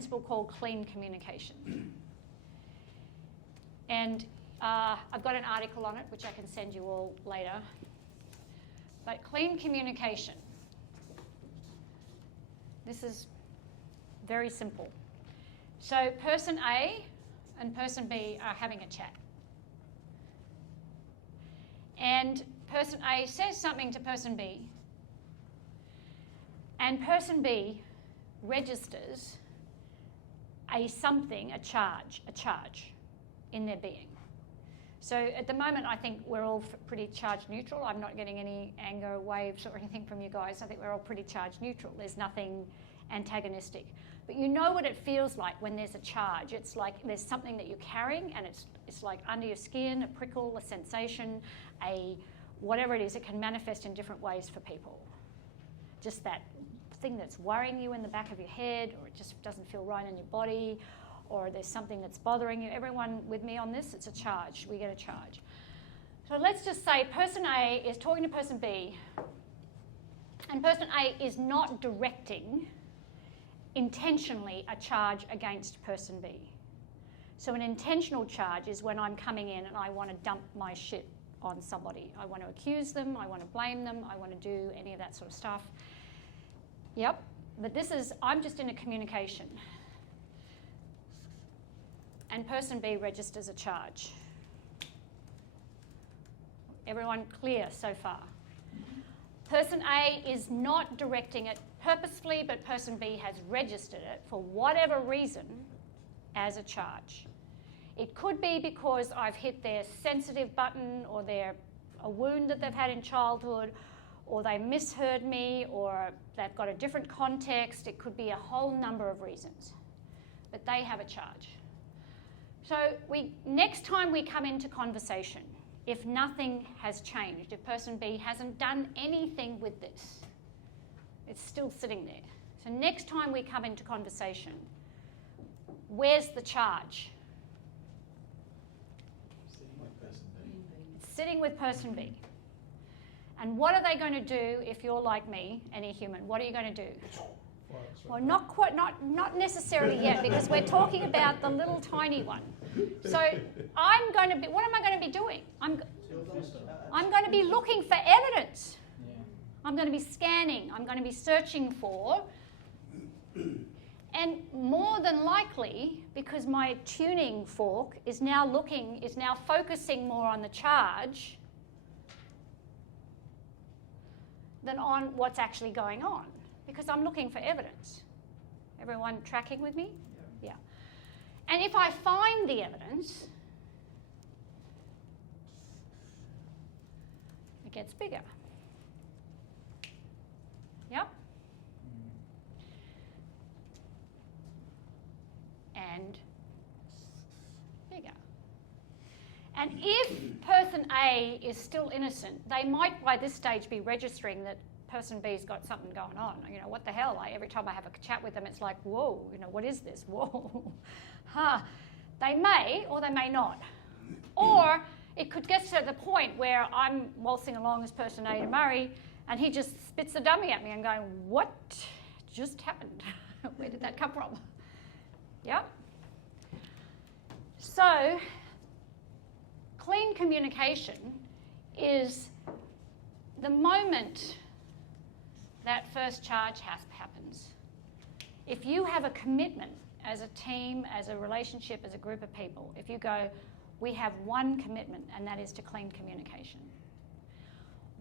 principle called clean communication. And I've got an article on it, which I can send you all later. But clean communication. This is very simple. So person A and person B are having a chat. And person A says something to person B, and person B registers a charge in their being. So at the moment, I think we're all pretty charge neutral. I'm not getting any anger waves or anything from you guys. I think we're all pretty charge neutral. There's nothing antagonistic. But you know what it feels like when there's a charge. It's like there's something that you're carrying, and it's like under your skin, a prickle, a sensation, whatever it is. It can manifest in different ways for people. Just that thing that's worrying you in the back of your head, or it just doesn't feel right in your body, or there's something that's bothering you. Everyone with me on this? It's a charge. We get a charge. So let's just say person A is talking to person B, and person A is not directing intentionally a charge against person B. So an intentional charge is when I'm coming in and I want to dump my shit on somebody. I want to accuse them, I want to blame them, I want to do any of that sort of stuff. Yep, but I'm just in a communication. And person B registers a charge. Everyone clear so far? Person A is not directing it purposefully, but person B has registered it for whatever reason as a charge. It could be because I've hit their sensitive button, or a wound that they've had in childhood, or they misheard me, or they've got a different context. It could be a whole number of reasons. But they have a charge. So next time we come into conversation, if nothing has changed, if person B hasn't done anything with this, it's still sitting there. So next time we come into conversation, where's the charge? Sitting with person B. It's sitting with person B. And what are they going to do if you're like me, any human? What are you going to do? Well, not necessarily yet, because we're talking about the little tiny one. So what am I going to be doing? I'm going to be looking for evidence. I'm going to be scanning. I'm going to be searching for. And more than likely, because my tuning fork is now focusing more on the charge than on what's actually going on, because I'm looking for evidence. Everyone tracking with me? Yeah. And if I find the evidence, it gets bigger. Yep. And bigger. And if person A is still innocent, they might by this stage be registering that person B's got something going on. You know, what the hell? Every time I have a chat with them, it's like, whoa, what is this? Whoa. They may or they may not. Or it could get to the point where I'm waltzing along as person A to Murray, and he just spits a dummy at me and going, what just happened? Where did that come from? Yeah? So, clean communication is the moment that first charge happens. If you have a commitment as a team, as a relationship, as a group of people, if you go, we have one commitment, and that is to clean communication.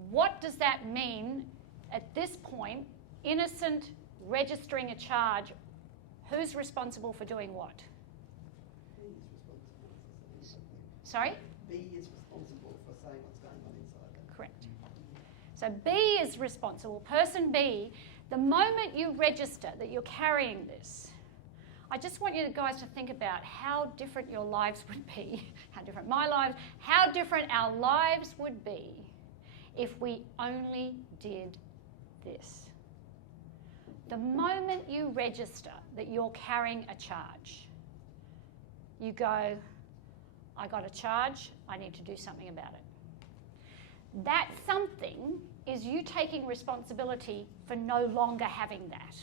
What does that mean at this point? Innocent registering a charge. Who's responsible for doing what? B is responsible for saying something. Sorry? B is responsible for saying what's going on inside them. Correct. So B is responsible. Person B, the moment you register that you're carrying this, I just want you guys to think about how different your lives would be, how different my lives, how different our lives would be if we only did this. The moment you register that you're carrying a charge, you go, I got a charge, I need to do something about it. That something is you taking responsibility for no longer having that.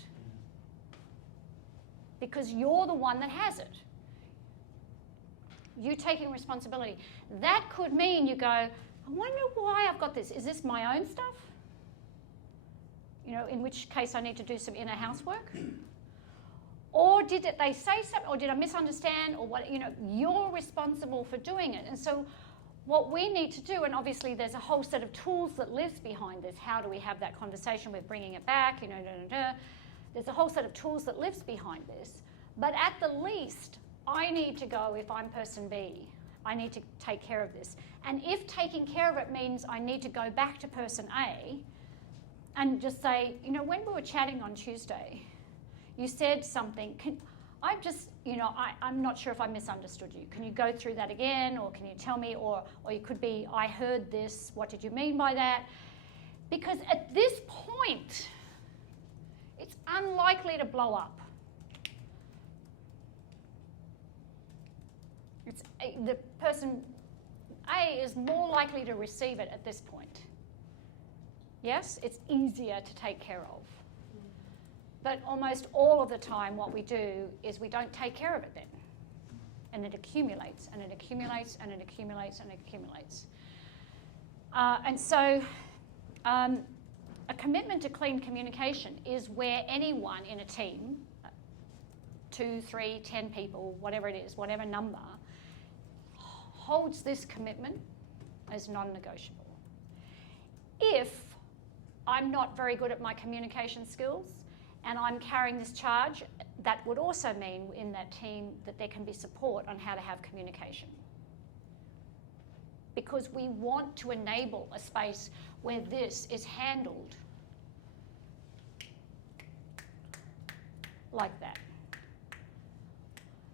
because you're the one that has it. You taking responsibility. That could mean you go, I wonder why I've got this. Is this my own stuff? You know, in which case I need to do some inner housework. Or did they say something, or did I misunderstand, or what? You know, you're responsible for doing it. And so what we need to do, and obviously there's a whole set of tools that lives behind this. How do we have that conversation with bringing it back? You know, there's a whole set of tools that lives behind this. But at the least, I need to go, if I'm person B, I need to take care of this. And if taking care of it means I need to go back to person A and just say, you know, when we were chatting on Tuesday, you said something. I'm not sure if I misunderstood you. Can you go through that again, or can you tell me, or it could be, I heard this, what did you mean by that? Because at this point, it's unlikely to blow up. The person A is more likely to receive it at this point. Yes, it's easier to take care of. But almost all of the time what we do is we don't take care of it then. And it accumulates, and it accumulates, and it accumulates, and it accumulates. And so a commitment to clean communication is where anyone in a team, 2, 3, 10 people, whatever it is, whatever number, holds this commitment as non-negotiable. If I'm not very good at my communication skills and I'm carrying this charge, that would also mean in that team that there can be support on how to have communication. Because we want to enable a space where this is handled like that.